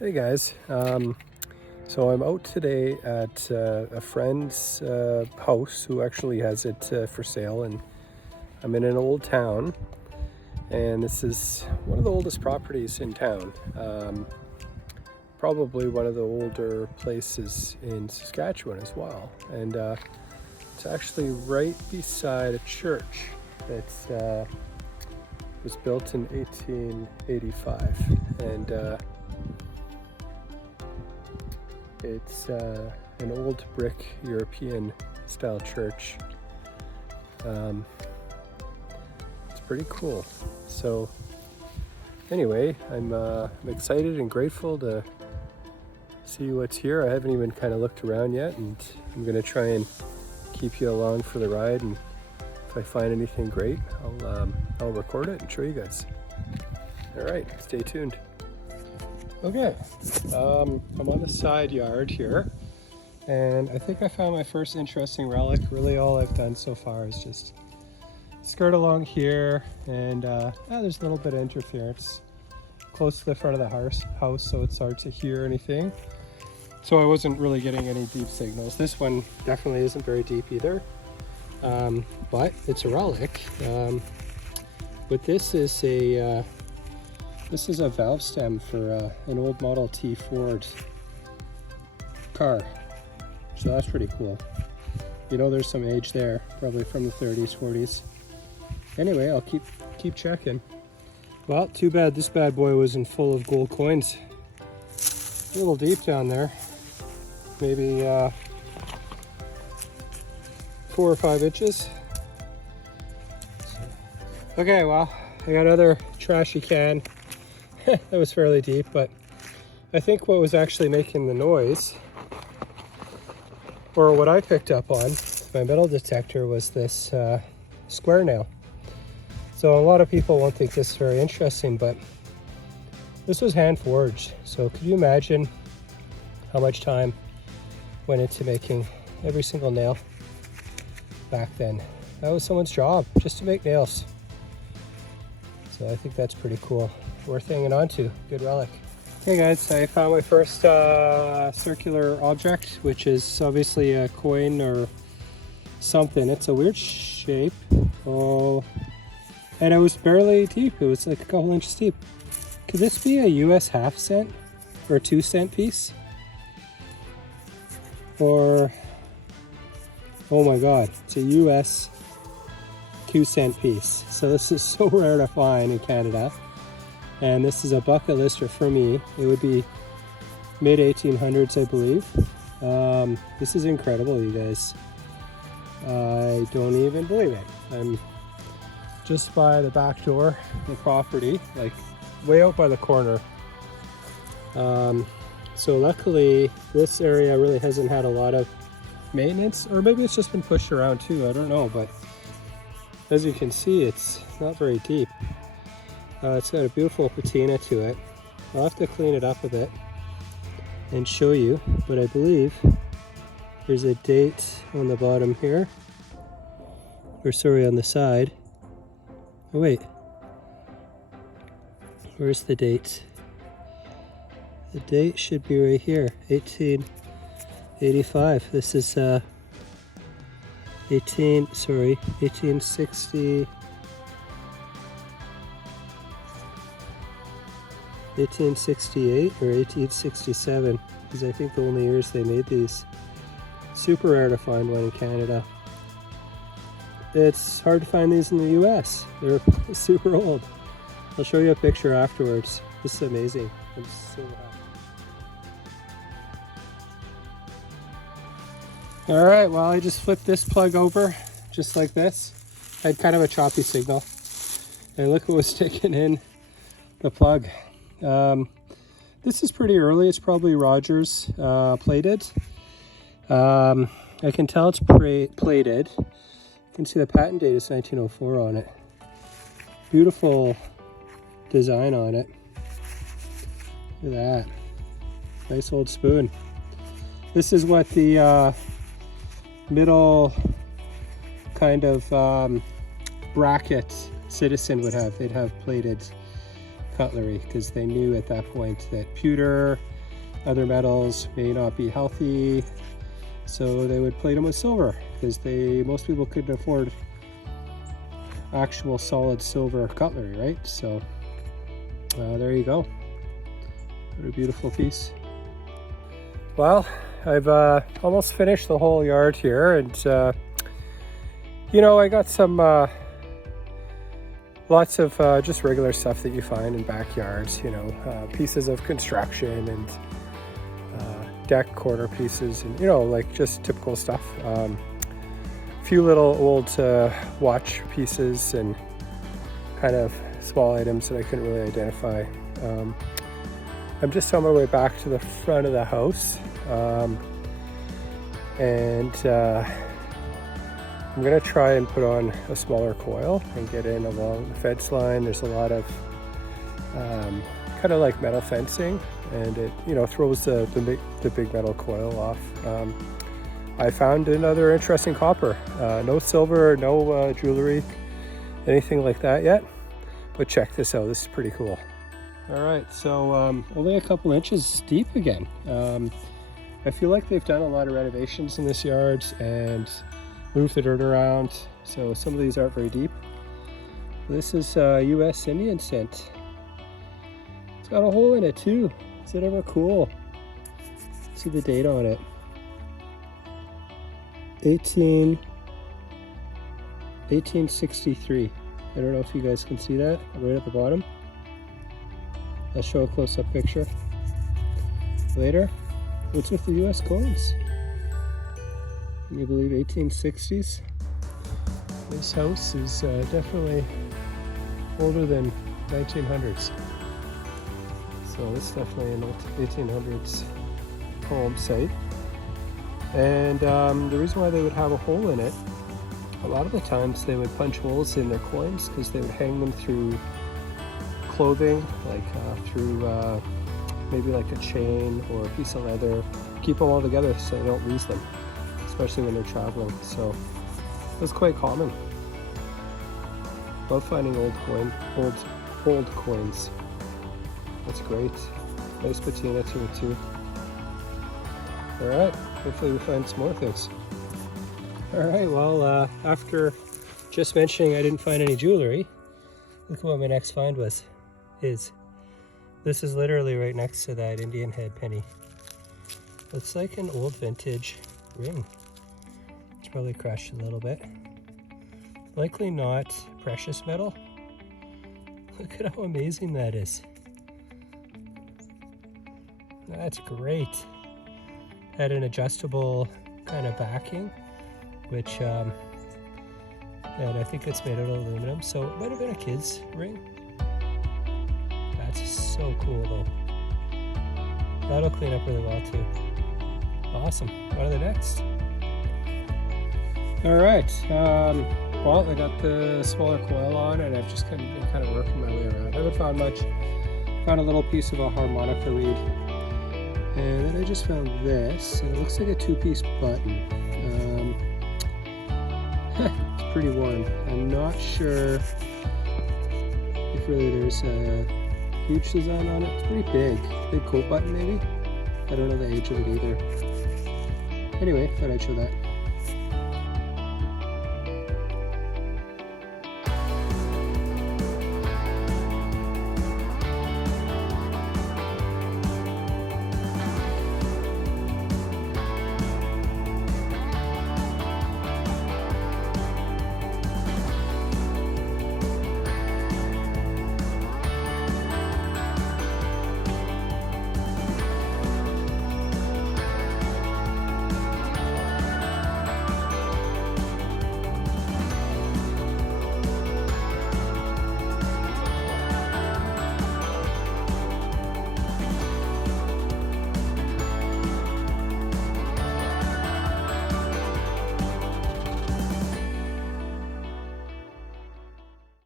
Hey guys, so I'm out today at a friend's house who actually has it for sale, and I'm in an old town, and this is one of the oldest properties in town. Probably one of the older places in Saskatchewan as well, and it's actually right beside a church that was built in 1885, and it's an old brick European style church. It's pretty cool. So anyway, I'm excited and grateful to see what's here. I haven't even kind of looked around yet, and I'm gonna try and keep you along for the ride, and if I find anything great, I'll record it and show you guys. All right, stay tuned. Okay, I'm on the side yard here, and I think I found my first interesting relic. Really all I've done so far is just skirt along here, and there's a little bit of interference close to the front of the house, so it's hard to hear anything. So I wasn't really getting any deep signals. This one definitely isn't very deep either, but it's a relic. But this is a valve stem for an old Model T Ford car. So that's pretty cool. You know, there's some age there, probably from the 30s, 40s. Anyway, I'll keep checking. Well, too bad this bad boy wasn't full of gold coins. A little deep down there. Maybe 4 or 5 inches. Okay, well, I got another trashy can. That was fairly deep, but I think what was actually making the noise, or what I picked up on my metal detector, was this square nail. So a lot of people won't think this is very interesting, but this was hand forged. So could you imagine how much time went into making every single nail back then? That was someone's job, just to make nails. So I think that's pretty cool. Worth hanging on to. Good relic. Hey guys, I found my first circular object, which is obviously a coin or something. It's a weird shape. Oh, and it was barely deep. It was like a couple inches deep. Could this be a US half cent or a 2-cent piece? Or, oh my God, it's a US 2-cent piece. So this is so rare to find in Canada. And this is a bucket lister for me. It would be mid 1800s, I believe. This is incredible, you guys. I don't even believe it. I'm just by the back door of the property, like way out by the corner. So luckily, this area really hasn't had a lot of maintenance, or maybe it's just been pushed around too, I don't know. But as you can see, it's not very deep. It's got a beautiful patina to it. I'll have to clean it up a bit and show you, but I believe there's a date on the bottom here, or sorry, on the side. Oh wait, where's the date? The date should be right here, 1885. This is 1860. 1868 or 1867 is I think the only years they made these. Super rare to find one in Canada. It's hard to find these in the US. They're super old. I'll show you a picture afterwards. This is amazing. I'm so happy. Alright, well, I just flipped this plug over just like this. I had kind of a choppy signal. And look what was sticking in the plug. This is pretty early. It's probably Rogers plated. I can tell it's plated. You can see the patent date is 1904 on it. Beautiful design on it. Look at that. Nice old spoon. This is what the middle kind of bracket citizen would have. They'd have plated cutlery, because they knew at that point that pewter, other metals may not be healthy, so they would plate them with silver, because most people couldn't afford actual solid silver cutlery, right? So there you go. What a beautiful piece. Well, I've almost finished the whole yard here, and you know, I got some lots of just regular stuff that you find in backyards, you know, pieces of construction and deck corner pieces, and, you know, like just typical stuff. A few little old watch pieces and kind of small items that I couldn't really identify. I'm just on my way back to the front of the house, and I'm gonna try and put on a smaller coil and get in along the fence line. There's a lot of kind of like metal fencing, and it, you know, throws the big metal coil off. I found another interesting copper. No silver, no jewelry, anything like that yet, but check this out. This is pretty cool. All right, so only a couple inches deep again. I feel like they've done a lot of renovations in this yard and moved the dirt around, so some of these aren't very deep. This is US Indian cent. It's got a hole in it too. Is it ever cool? See the date on it. 1863. I don't know if you guys can see that right at the bottom. I'll show a close-up picture later. What's with the US coins? Can you believe 1860s? This house is definitely older than 1900s. So it's definitely an 1800s home site. And the reason why they would have a hole in it, a lot of the times they would punch holes in their coins because they would hang them through clothing, like through maybe like a chain or a piece of leather, keep them all together so they don't lose them, especially when they're traveling. So it was quite common. Love finding old coins. That's great. Nice patina to it too. All right, hopefully we find some more things. All right, well, after just mentioning I didn't find any jewelry, look at what my next find is. This is literally right next to that Indian head penny. Looks like an old vintage ring. It's probably crushed a little bit. Likely not precious metal. Look at how amazing that is. That's great. Had an adjustable kind of backing, which and I think it's made out of aluminum, so it might have been a kid's ring. That's so cool though. That'll clean up really well too. Awesome. On to the next. All right. Well, I got the smaller coil on, and I've just been kind of working my way around. I haven't found much. Found a little piece of a harmonica reed, and then I just found this, and it looks like a two-piece button. It's pretty worn. I'm not sure if really there's a huge design on it. It's pretty big coat button maybe. I don't know the age of it either. Anyway, thought I'd show that.